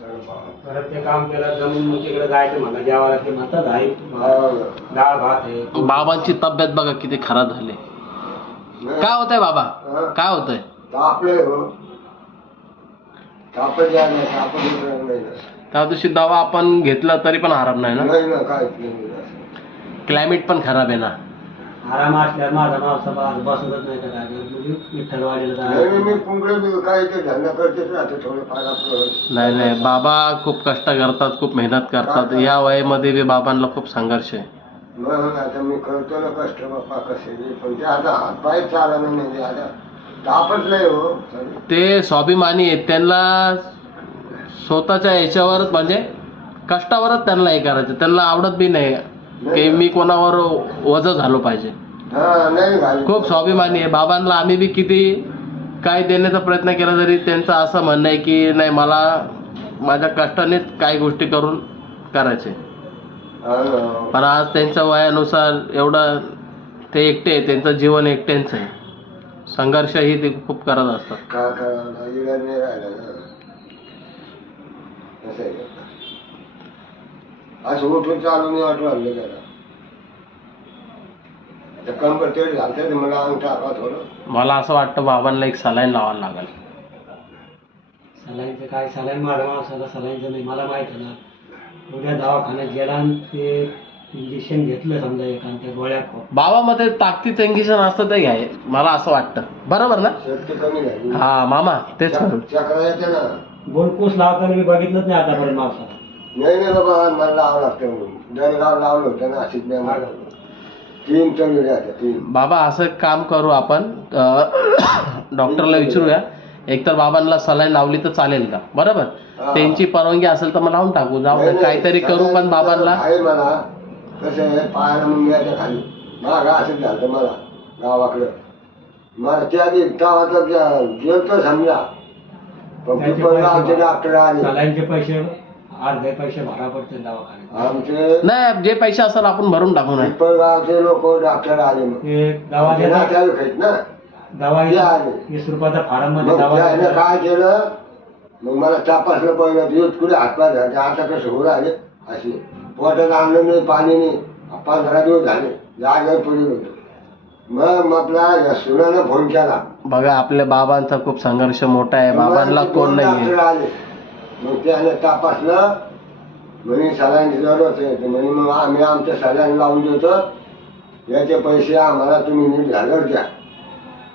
परत ते काम केलं जमीन मग तिकडे जायचं म्हणा जेवायला ते म्हणतात आहे डाळ भात आहे. बाबांची तब्येत बघा किती खराब झाली. काय होतंय बाबा, काय होतंय? त्या दिवशी दवा आपण घेतला तरी पण आराम नाही ना. क्लायमेट पण खराब आहे ना. आराम असल्यावर माझा मावसा बसतच नाही तर काय विठ्ठलवाडीला नाही नाही, बाबा खूप कष्ट करतात, खूप मेहनत करतात. या वयामध्ये बी बाबांना खूप संघर्ष आहे. आता मी करतो ना कष्ट बाप्पा कसे पण ते आता हातपाय चालला नाही आता तापच नाही हो. ते स्वाभिमानी आहेत, त्यांना स्वतःच्या ह्याच्यावरच म्हणजे कष्टावरच त्यांना हे करायचं. त्यांना आवडत बी नाही की मी कोणावर वजन झालो पाहिजे. खूप स्वाभिमानी आहे. बाबांना आम्ही बी किती काय देण्याचा प्रयत्न केला तरी त्यांचं असं म्हणणं आहे की नाही, मला माझ्या कष्टानेच काही गोष्टी करून करायचे. पण आज त्यांच्या वयानुसार एवढं ते एकटे आहे, त्यांचं जीवन एकट्यांचं आहे. संघर्षही ते खूप करत असतात. काय करायला इलाज नाही राहिला ना. कसं आहे असं उठून चालून नाही वाटू लागलं त्याला. आता कंबर तेल घालतं मला अंग टाका थोडं. मला असं वाटतं बाबांना एक सलाईन लावायला लागेल. सलाईनचं काय सलाईन माझ्या माणसाला सलाईनचं नाही मला माहित आहे ना. उद्या दवाखान्यात गेला आणि ते इंजेक्शन घेतलं समजा एखाद्या गोळ्या बाबामध्ये ताकदीचं इंजेक्शन असतं ते घ्याय, मला असं वाटतं. बरोबर ना? शक्ती कमी झाली. हा मामा तेच करू. चक्र येते ना. गोलकोस लावताना मी बघितलंच नाही आतापर्यंत माणसाला. नाही बाबा मला लावावं लागतं म्हणून दरगाव लावलं होतं ना अशीच नाही. 3 चढले आता 3. बाबा असं काम करू आपण, डॉक्टरला विचारूया. एकतर बाबांना सलाईन लावली तर चालेल का? बरोबर, त्यांची परवानगी असेल तर मग लावून टाकू. जाऊ काहीतरी करू. पण बाबांना आहे मला कसं आहे पायाला मुंग्याच्या खाली मागा असंच झालं मला गावाकडं. मला त्या आधी गावात गेलतो समजा पण पिंपळगावचे डॉक्टर आले. सलाईनचे पैसे अर्धे पैसे भरा पडते दवाखान्यात. आमचे नाही, जे पैसे असेल आपण भरून टाकू. नाही पिंपळगावचे लोक डॉक्टर आले मग ते दवा ते ना दवा ते आले. 20 रुपयाचा फार्म मध्ये मग दवा त्याने काय केलं मग मला तपासलं पहिलं दिवस कुठे हातपाय झाले. आता कसं होऊ राहिले असे पोटात आणलं नाही पाणी नाही. 15 दिवस झाले जागेवर पडलं होतं. मग आपला सुनानं फोन केला. बघा आपल्या बाबांचा खूप संघर्ष मोठा आहे. बाबांना कोण नाही. डॉक्टर आले मग त्याने तपासलं म्हणे सलाईन जरूरत आहे म्हणे मग आम्ही आमच्या सलाईन लावून देतो. याचे पैसे आम्हाला तुम्ही नीट झाल्यावर द्या.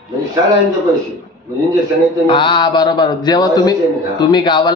म्हणजे सलाईनचे पैसे म्हणजे इंजेक्शन. हा बरोबर. जेव्हा तुम्ही गावाला